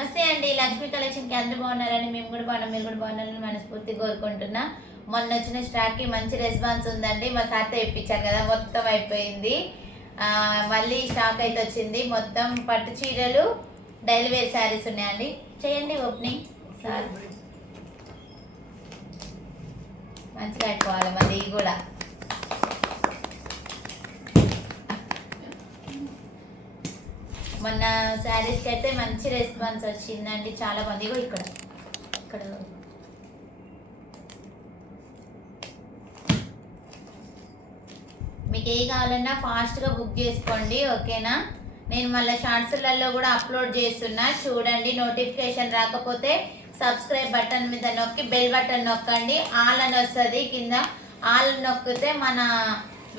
నమస్తే అండి, లక్ష్మీ కలెక్షన్కి అందరూ బాగున్నారని మేము కూడా బాగున్నాం, మీరు కూడా బాగున్నారని మనస్ఫూర్తి కోరుకుంటున్నా. మొన్న వచ్చిన స్టాక్కి మంచి రెస్పాన్స్ ఉందండి. మా సార్తో ఇప్పించారు కదా, మొత్తం అయిపోయింది. మళ్ళీ స్టాక్ అయితే వచ్చింది. మొత్తం పట్టు చీరలు, డైలీ వేర్ శారీస్ ఉన్నాయండి. చేయండి ఓపెనింగ్ సార్. మంచిగా అయిపోవాలి మళ్ళీ ఇవి కూడా. మొన్న శారీస్కి అయితే మంచి రెస్పాన్స్ వచ్చిందండి, చాలా మంది. ఇక్కడ ఇక్కడ మీకు ఏ కావాలన్నా ఫాస్ట్గా బుక్ చేసుకోండి, ఓకేనా. నేను మళ్ళీ షార్ట్స్లలో కూడా అప్లోడ్ చేస్తున్నా, చూడండి. నోటిఫికేషన్ రాకపోతే సబ్స్క్రైబ్ బటన్ మీద నొక్కి బెల్ బటన్ నొక్కండి. ఆల్ అని వస్తుంది కింద, ఆల్ నొక్కితే మన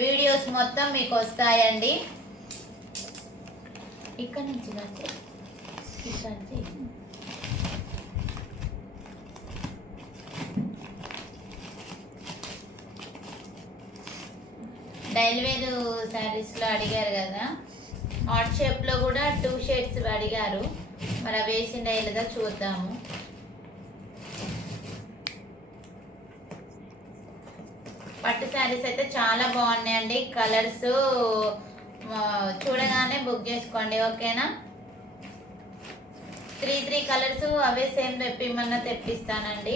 వీడియోస్ మొత్తం మీకు వస్తాయండి. ఇక్కడ నుంచి కడితే ఇక్కడ డైలీ వేర్ శారీస్లో అడిగారు కదా, హాట్ షేప్లో కూడా 2 షేడ్స్ అడిగారు. మరి అవి వేసిండే లేదా చూద్దాము. పట్టు శారీస్ అయితే చాలా బాగున్నాయండి. కలర్స్ చూడగానే బుక్ చేసుకోండి, ఓకేనా. 3 కలర్స్ అవే సేమ్ తెప్పిమన్నా తెప్పిస్తానండి.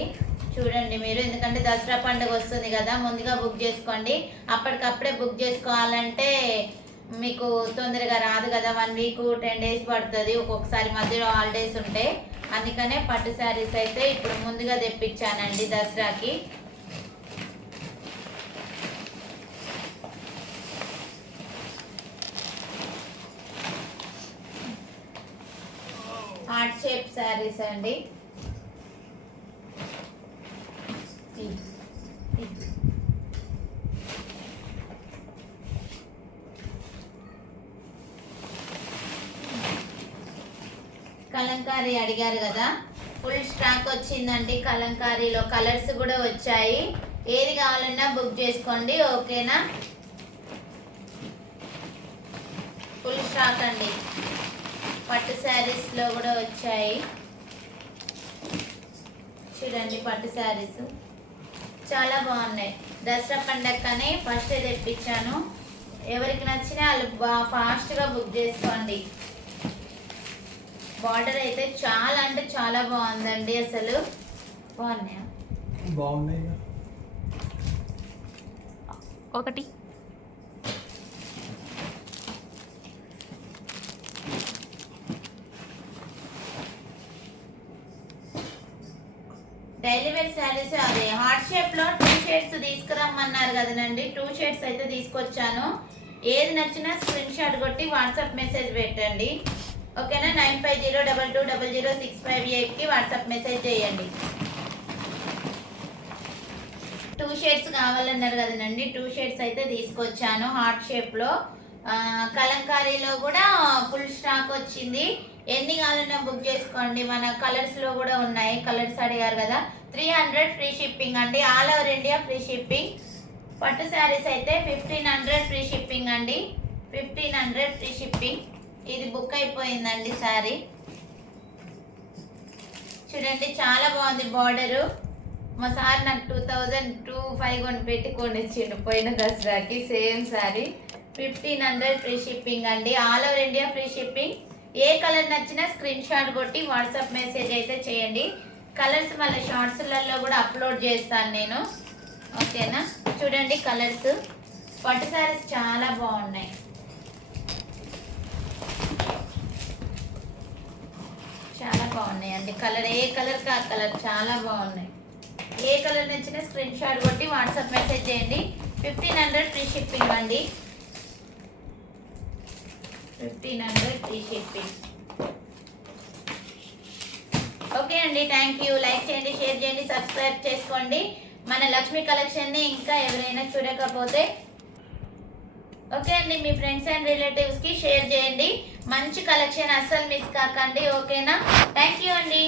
చూడండి మీరు, ఎందుకంటే దసరా పండుగ వస్తుంది కదా, ముందుగా బుక్ చేసుకోండి. అప్పటికప్పుడే బుక్ చేసుకోవాలంటే మీకు తొందరగా రాదు కదా, 1 వీక్ 10 డేస్ పడుతుంది ఒక్కొక్కసారి, మధ్యలో హాలిడేస్ ఉంటే. అందుకనే పట్టు శారీస్ అయితే ఇప్పుడు ముందుగా తెప్పించానండి దసరాకి. హార్ట్ షేప్ శారీస్ అండి. కలంకారీ అడిగారు కదా, ఫుల్ స్టాక్ వచ్చిందండి. కలంకారీలో కలర్స్ కూడా వచ్చాయి. ఏది కావాలన్నా బుక్ చేసుకోండి, ఓకేనా. ఫుల్ స్టాక్ అండి. పట్టు శారీస్లో కూడా వచ్చాయి, చూడండి. పట్టు శారీస్ చాలా బాగున్నాయి. దసరా పండగకనే ఫస్ట్ తెప్పించాను. ఎవరికి నచ్చినా వాళ్ళు ఫాస్ట్గా బుక్ చేసుకోండి. బార్డర్ అయితే చాలా అంటే చాలా బాగుందండి. అసలు బాగున్నాయా? బాగున్నాయి. ఒకటి డైలీ వేర్ శారీస్ అదే హార్ట్ షేప్లో 2 షేడ్స్ తీసుకురమ్మన్నారు కదనండి. 2 షేడ్స్ అయితే తీసుకొచ్చాను. ఏది నచ్చినా స్క్రీన్ షాట్ కొట్టి వాట్సాప్ మెసేజ్ పెట్టండి, ఓకేనా. 9502220658కి వాట్సాప్ మెసేజ్ చేయండి. 2 షేడ్స్ కావాలన్నారు కదనండి, 2 షేడ్స్ అయితే తీసుకొచ్చాను హార్ట్ షేప్లో. కలంకారీలో కూడా ఫుల్ స్టాక్ వచ్చింది. ఎన్ని కావాలన్నా బుక్ చేసుకోండి. మన కలర్స్లో కూడా ఉన్నాయి. కలర్స్ అడిగారు కదా, 300 ఫ్రీ షిప్పింగ్ అండి. All over India free shipping. పట్టు శారీస్ అయితే 1500 ఫ్రీ షిప్పింగ్ అండి. 1500 ఫ్రీ షిప్పింగ్. ఇది బుక్ అయిపోయిందండి శారీ. చూడండి చాలా బాగుంది బార్డరు. మా సార్ నాకు 2025 కొనిపెట్టి కొనిచ్చిండు పోయిన దసరాకి. సేమ్ శారీ. 1500 ఫ్రీ షిప్పింగ్ అండి. All over India free shipping. ఏ కలర్ నచ్చినా స్క్రీన్ షాట్ కొట్టి వాట్సాప్ మెసేజ్ అయితే చేయండి. కలర్స్ మళ్ళీ షార్ట్స్లలో కూడా అప్లోడ్ చేస్తాను నేను, ఓకేనా. చూడండి కలర్స్. పట్టు శారీస్ చాలా బాగున్నాయి. చాలా బాగున్నాయి అండి. కలర్ ఏ కలర్కి ఆ కలర్ చాలా బాగున్నాయి. ఏ కలర్ నచ్చినా స్క్రీన్ షాట్ కొట్టి వాట్సాప్ మెసేజ్ చేయండి. 1500 ఫ్రీ షిప్పింగ్ అండి. 1500 ఫ్రీ షిప్పింగ్. ఓకే అండి, థ్యాంక్ యూ. లైక్ చేయండి, షేర్ చేయండి, సబ్స్క్రైబ్ చేసుకోండి మన లక్ష్మీ కలెక్షన్ని. ఇంకా ఎవరైనా చూడకపోతే ఓకే అండి, మీ ఫ్రెండ్స్ అండ్ రిలేటివ్స్కి షేర్ చేయండి. మంచి కలెక్షన్ అస్సలు మిస్ కాకండి, ఓకేనా. థ్యాంక్ యూ అండి.